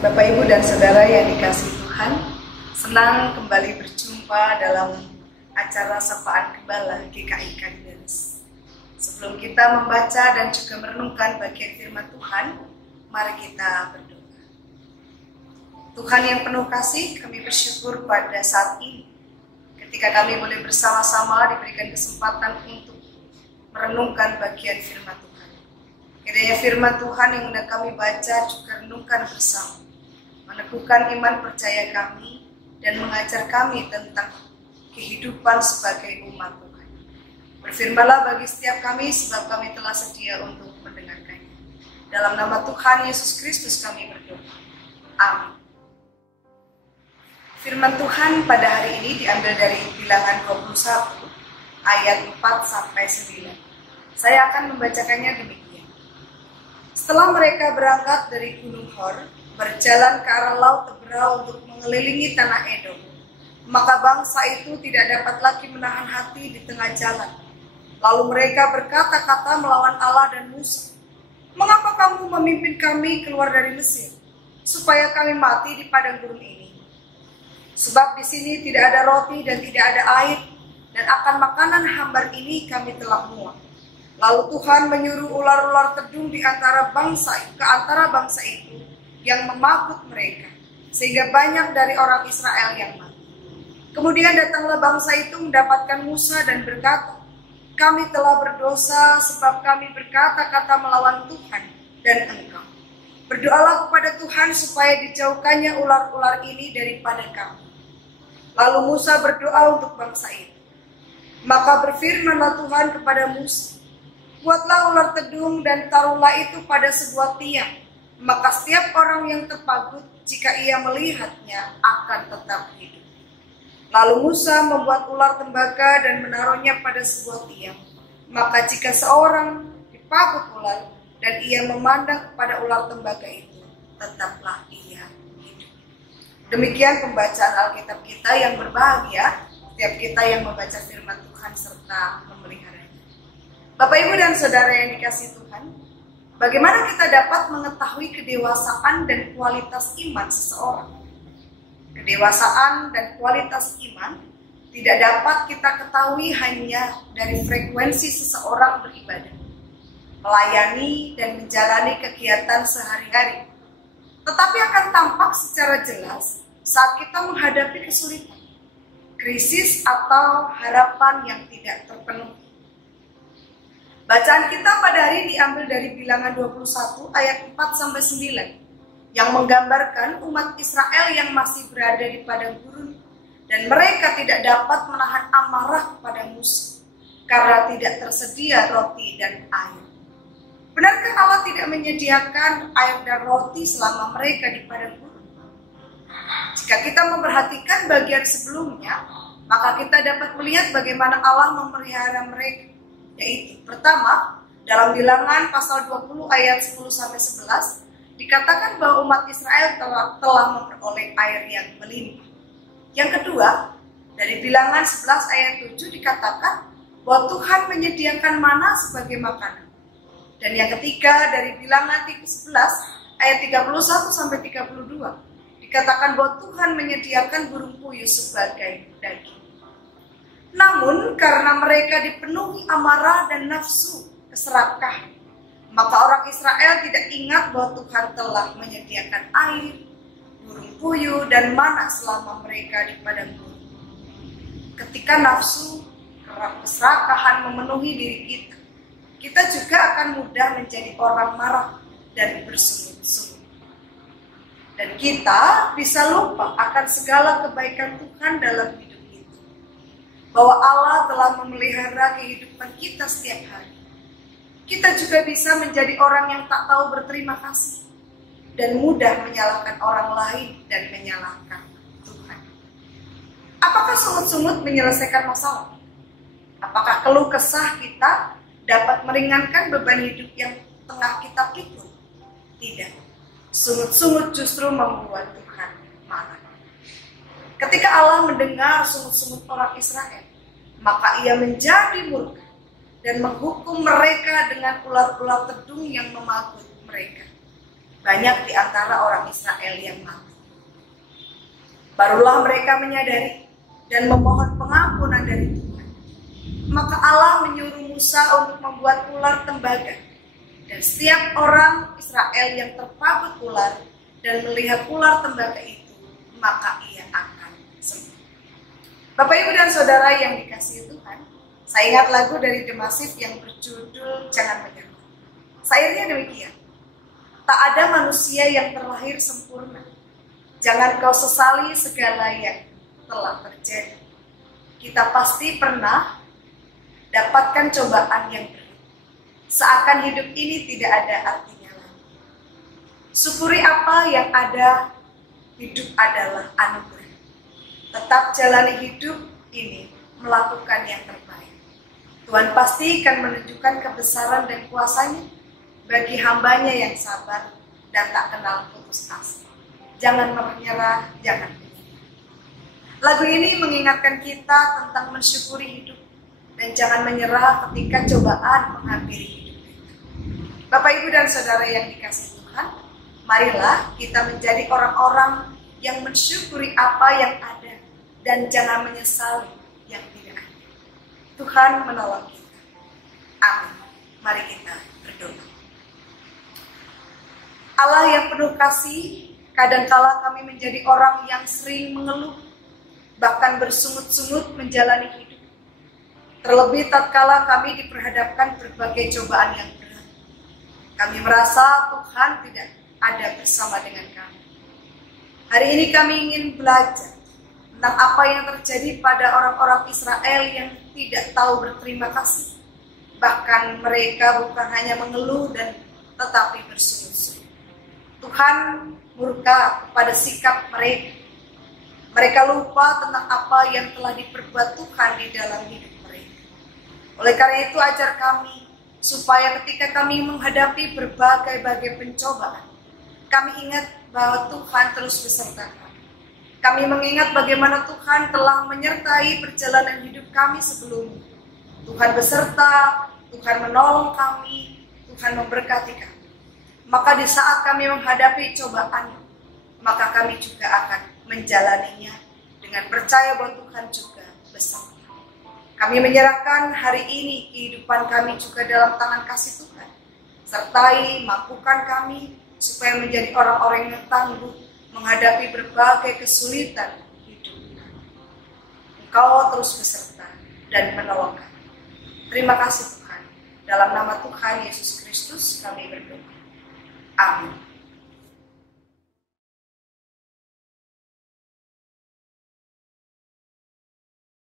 Bapak, Ibu, dan Saudara yang dikasihi Tuhan, senang kembali berjumpa dalam acara Sapaan Gembala GKI Kalideres. Sebelum kita membaca dan juga merenungkan bagian firman Tuhan, mari kita berdoa. Tuhan yang penuh kasih, kami bersyukur pada saat ini, ketika kami boleh bersama-sama diberikan kesempatan untuk merenungkan bagian firman Tuhan. Kiranya firman Tuhan yang hendak kami baca juga renungkan bersama, meneguhkan iman percaya kami dan mengajar kami tentang kehidupan sebagai umat Tuhan. Berfirmanlah bagi setiap kami sebab kami telah sedia untuk mendengarkannya. Dalam nama Tuhan Yesus Kristus kami berdoa. Amin. Firman Tuhan pada hari ini diambil dari Bilangan 21 ayat 4-9. Saya akan membacakannya demikian. Setelah mereka berangkat dari Gunung Hor, berjalan ke arah Laut Teberau untuk mengelilingi tanah Edom, maka bangsa itu tidak dapat lagi menahan hati di tengah jalan. Lalu mereka berkata-kata melawan Allah dan Musa, "Mengapa kamu memimpin kami keluar dari Mesir, supaya kami mati di padang gurun ini? Sebab di sini tidak ada roti dan tidak ada air, dan akan makanan hambar ini kami telah muak." Lalu Tuhan menyuruh ular-ular tedung ke antara bangsa itu yang memagut mereka, sehingga banyak dari orang Israel yang mati. Kemudian datanglah bangsa itu mendapatkan Musa dan berkata, "Kami telah berdosa sebab kami berkata-kata melawan Tuhan dan engkau. Berdoalah kepada Tuhan supaya dijauhkannya ular-ular ini daripada kami." Lalu Musa berdoa untuk bangsa itu. Maka berfirmanlah Tuhan kepada Musa, "Buatlah ular tedung dan taruhlah itu pada sebuah tiang. Maka setiap orang yang terpagut, jika ia melihatnya, akan tetap hidup." Lalu Musa membuat ular tembaga dan menaruhnya pada sebuah tiang. Maka jika seorang dipagut ular dan ia memandang kepada ular tembaga itu, tetaplah ia hidup. Demikian pembacaan Alkitab kita yang berbahagia, setiap kita yang membaca firman Tuhan serta memeliharanya. Bapak, Ibu, dan Saudara yang dikasihi Tuhan, bagaimana kita dapat mengetahui kedewasaan dan kualitas iman seseorang? Kedewasaan dan kualitas iman tidak dapat kita ketahui hanya dari frekuensi seseorang beribadah, melayani dan menjalani kegiatan sehari-hari, tetapi akan tampak secara jelas saat kita menghadapi kesulitan, krisis atau harapan yang tidak terpenuhi. Bacaan kita pada hari ini diambil dari Bilangan 21 ayat 4-9 yang menggambarkan umat Israel yang masih berada di padang gurun dan mereka tidak dapat menahan amarah kepada Musa karena tidak tersedia roti dan air. Benarkah Allah tidak menyediakan air dan roti selama mereka di padang gurun? Jika kita memperhatikan bagian sebelumnya, maka kita dapat melihat bagaimana Allah memelihara mereka. Yaitu, pertama, dalam Bilangan pasal 20 ayat 10-11 dikatakan bahwa umat Israel telah memperoleh air yang melimpah. Yang kedua, dari Bilangan 11 ayat 7 dikatakan bahwa Tuhan menyediakan mana sebagai makanan. Dan yang ketiga, dari Bilangan 11 ayat 31-32 dikatakan bahwa Tuhan menyediakan burung puyuh sebagai daging. Namun karena mereka dipenuhi amarah dan nafsu keserakahan, maka orang Israel tidak ingat bahwa Tuhan telah menyediakan air, burung puyuh, dan mana selama mereka di padang gurun. Ketika nafsu keserakahan memenuhi diri kita, kita juga akan mudah menjadi orang marah dan bersungut-sungut. Dan kita bisa lupa akan segala kebaikan Tuhan dalam hidup, bahwa Allah telah memelihara kehidupan kita setiap hari. Kita juga bisa menjadi orang yang tak tahu berterima kasih dan mudah menyalahkan orang lain dan menyalahkan Tuhan. Apakah sungut-sungut menyelesaikan masalah? Apakah keluh kesah kita dapat meringankan beban hidup yang tengah kita pikul? Tidak. Sungut-sungut justru membuat Tuhan marah. Ketika Allah mendengar sungut-sungut orang Israel, maka ia menjadi murka dan menghukum mereka dengan ular-ular tedung yang memagut mereka. banyak di antara orang Israel yang mati. Barulah mereka menyadari dan memohon pengampunan dari Tuhan. Maka Allah menyuruh Musa untuk membuat ular tembaga. Dan setiap orang Israel yang terpabut ular dan melihat ular tembaga itu, maka ia akan sembuh. Bapak, Ibu, dan Saudara yang dikasihi Tuhan, saya ingat lagu dari The Massive yang berjudul Jangan Menyerah. Sairnya demikian. Tak ada manusia yang terlahir sempurna. Jangan kau sesali segala yang telah terjadi. Kita pasti pernah dapatkan cobaan yang berat. Seakan hidup ini tidak ada artinya lagi. Syukuri apa yang ada, hidup adalah anugerah. Tetap jalani hidup ini melakukan yang terbaik. Tuhan pasti akan menunjukkan kebesaran dan kuasa-Nya bagi hambanya yang sabar dan tak kenal putus asa. Jangan menyerah, jangan menyerah. Lagu ini mengingatkan kita tentang mensyukuri hidup dan jangan menyerah ketika cobaan menghampiri hidup kita. Bapak, Ibu, dan Saudara yang dikasihi Tuhan, marilah kita menjadi orang-orang yang mensyukuri apa yang ada dan jangan menyesali yang tidak ada. Tuhan menolong kita. Amin. Mari kita berdoa. Allah yang penuh kasih, kadangkala kami menjadi orang yang sering mengeluh, bahkan bersungut-sungut menjalani hidup. Terlebih tatkala kami diperhadapkan berbagai cobaan yang berat. Kami merasa Tuhan tidak ada bersama dengan kami. Hari ini kami ingin belajar tentang apa yang terjadi pada orang-orang Israel yang tidak tahu berterima kasih. Bahkan mereka bukan hanya mengeluh dan tetapi bersungut-sungut. Tuhan murka kepada sikap mereka. Mereka lupa tentang apa yang telah diperbuat Tuhan di dalam hidup mereka. Oleh karena itu ajar kami, supaya ketika kami menghadapi berbagai pencobaan, kami ingat bahwa Tuhan terus beserta kami. Kami mengingat bagaimana Tuhan telah menyertai perjalanan hidup kami sebelumnya. Tuhan beserta, Tuhan menolong kami, Tuhan memberkati kami. Maka di saat kami menghadapi cobaan, maka kami juga akan menjalaninya dengan percaya bahwa Tuhan juga bersama. Kami menyerahkan hari ini kehidupan kami juga dalam tangan kasih Tuhan. Sertai, mampukan kami supaya menjadi orang-orang yang tangguh menghadapi berbagai kesulitan hidup kami. Engkau terus beserta dan menolong kami. Terima kasih Tuhan. Dalam nama Tuhan Yesus Kristus kami berdoa. Amin.